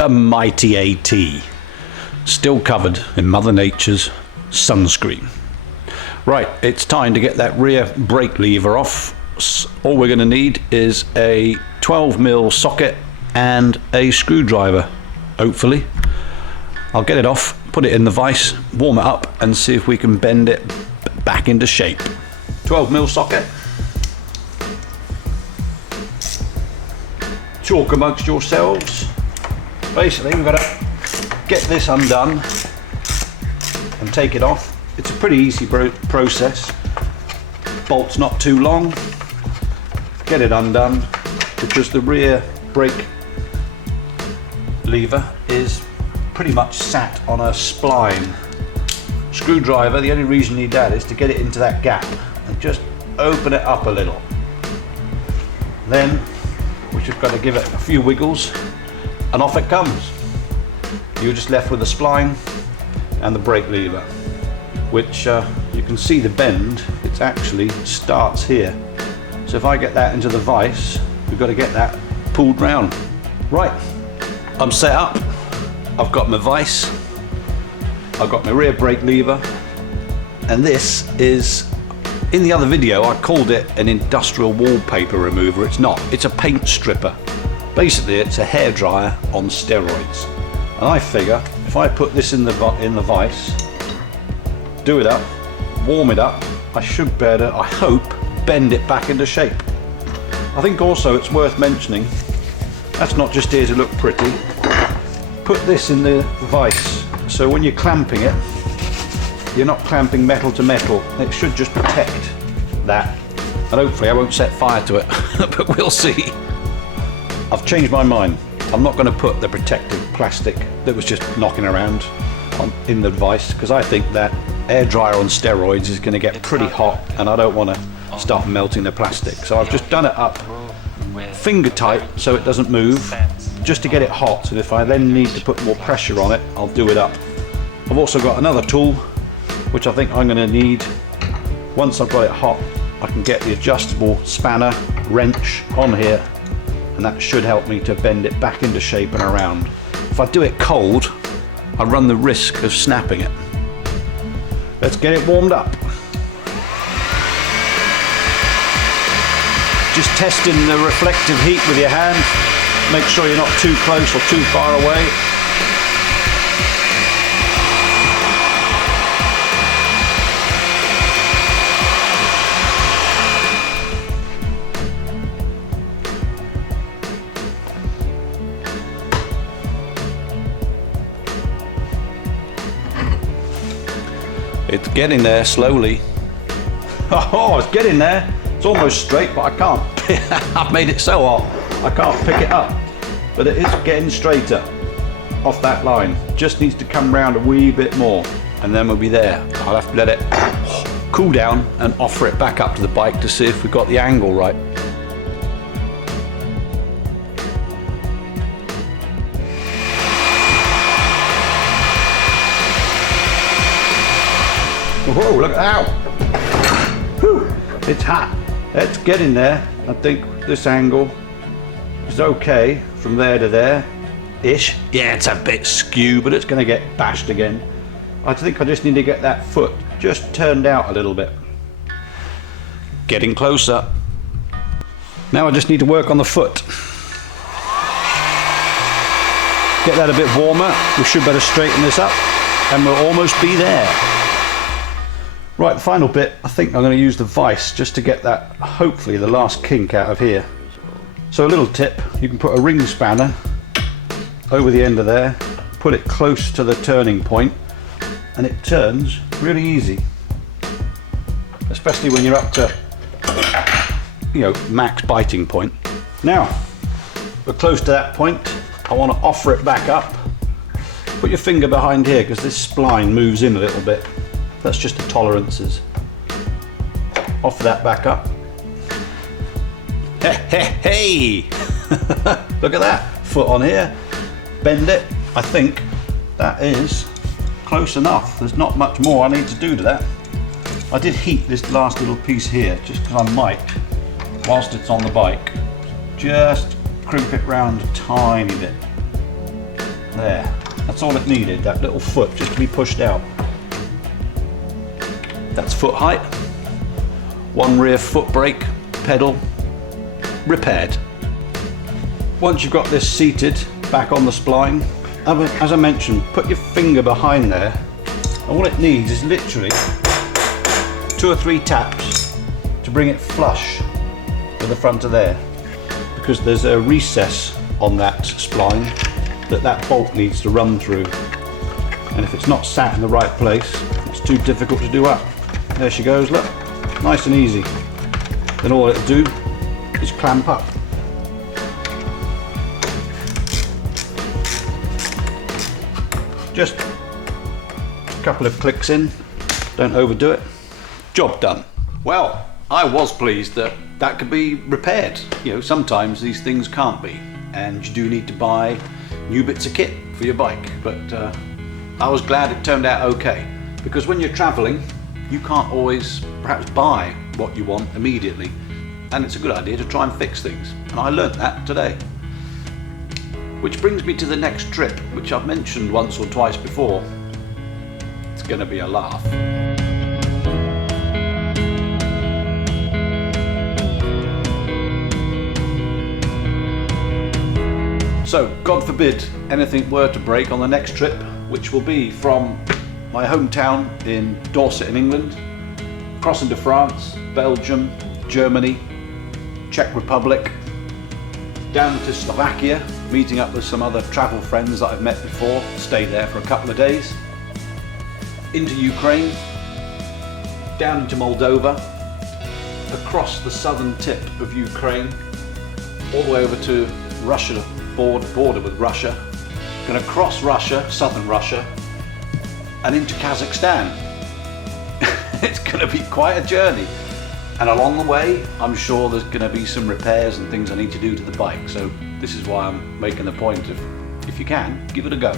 the mighty AT, still covered in Mother Nature's sunscreen. Right, it's time to get that rear brake lever off. All we're going to need is a 12mm socket and a screwdriver, hopefully. I'll get it off, put it in the vise, warm it up and see if we can bend it back into shape. 12mm socket. Talk amongst yourselves. Basically, we've got to get this undone and take it off. It's a pretty easy process. Bolt's not too long. Get it undone because the rear brake lever is pretty much sat on a spline. Screwdriver, the only reason you need that is to get it into that gap and just open it up a little. Then we've just got to give it a few wiggles and off it comes. You're just left with the spline and the brake lever, which you can see the bend. It actually starts here. So if I get that into the vise, we've got to get that pulled round. Right, I'm set up. I've got my vise, I've got my rear brake lever, and this is, in the other video I called it an industrial wallpaper remover. It's not, it's a paint stripper. Basically it's a hairdryer on steroids. And I figure if I put this in the vise, do it up, warm it up, I should be able to, I hope, bend it back into shape. I think also it's worth mentioning, that's not just here to look pretty. Put this in the vise, so when you're clamping it, you're not clamping metal to metal. It should just protect that, and hopefully I won't set fire to it, but we'll see. I've changed my mind. I'm not going to put the protective plastic that was just knocking around in the vise, because I think that air dryer on steroids is going to get pretty hot and I don't want to start melting the plastic. So I've just done it up finger tight so it doesn't move, just to get it hot, and if I then need to put more pressure on it, I'll do it up. I've also got another tool which I think I'm going to need. Once I've got it hot, I can get the adjustable spanner wrench on here, and that should help me to bend it back into shape and around. If I do it cold, I run the risk of snapping it. Let's get it warmed up. Just testing the reflective heat with your hand. Make sure you're not too close or too far away. It's getting there slowly. Oh, it's getting there. It's almost straight, but I can't. I've made it so hot, I can't pick it up. But it is getting straighter off that line. Just needs to come round a wee bit more, and then we'll be there. I'll have to let it cool down and offer it back up to the bike to see if we've got the angle right. Whoa, look, ow! Whew, it's hot. Let's get in there. I think this angle is okay from there to there-ish. Yeah, it's a bit skew, but it's going to get bashed again. I think I just need to get that foot just turned out a little bit. Getting closer. Now I just need to work on the foot. Get that a bit warmer. We should better straighten this up, and we'll almost be there. Right, the final bit, I think I'm going to use the vise just to get that, hopefully, the last kink out of here. So a little tip, you can put a ring spanner over the end of there, put it close to the turning point, and it turns really easy. Especially when you're up to, you know, max biting point. Now, we're close to that point. I want to offer it back up. Put your finger behind here because this spline moves in a little bit. That's just the tolerances. Offer that back up. Hey, hey, hey! Look at that, foot on here. Bend it. I think that is close enough. There's not much more I need to do to that. I did heat this last little piece here just because I might, whilst it's on the bike, just crimp it round a tiny bit. There, that's all it needed, that little foot just to be pushed out. That's foot height. One rear foot brake pedal repaired. Once you've got this seated back on the spline, as I mentioned, put your finger behind there, and all it needs is literally 2 or 3 taps to bring it flush with the front of there, because there's a recess on that spline that bolt needs to run through, and if it's not sat in the right place, it's too difficult to do up. There she goes, look, nice and easy. Then all it'll do is clamp up. Just a couple of clicks in, don't overdo it, job done. Well, I was pleased that that could be repaired. You know, sometimes these things can't be, and you do need to buy new bits of kit for your bike, but I was glad it turned out okay, because when you're traveling, you can't always perhaps buy what you want immediately, and it's a good idea to try and fix things, and I learnt that today. Which brings me to the next trip, which I've mentioned once or twice before. It's going to be a laugh. So, God forbid anything were to break on the next trip, which will be from my hometown in Dorset in England, across into France, Belgium, Germany, Czech Republic, down to Slovakia, meeting up with some other travel friends that I've met before, stayed there for a couple of days, into Ukraine, down into Moldova, across the southern tip of Ukraine, all the way over to Russia, border with Russia, going to cross Russia, southern Russia, and into Kazakhstan. It's going to be quite a journey. And along the way, I'm sure there's going to be some repairs and things I need to do to the bike. So this is why I'm making the point of, if you can, give it a go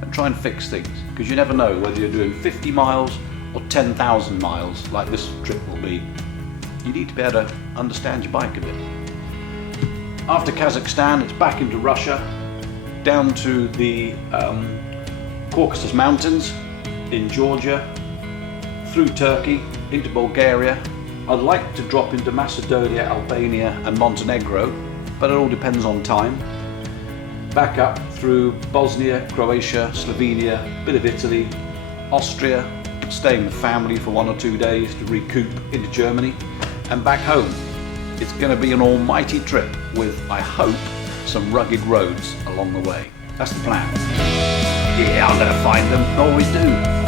and try and fix things. Because you never know whether you're doing 50 miles or 10,000 miles like this trip will be. You need to be able to understand your bike a bit. After Kazakhstan, it's back into Russia, down to the Caucasus Mountains in Georgia, through Turkey, into Bulgaria. I'd like to drop into Macedonia, Albania and Montenegro, but it all depends on time. Back up through Bosnia, Croatia, Slovenia, bit of Italy, Austria, staying with family for 1 or 2 days to recoup, into Germany, and back home. It's going to be an almighty trip with, I hope, some rugged roads along the way. That's the plan. Yeah, I'm going to find them, always do.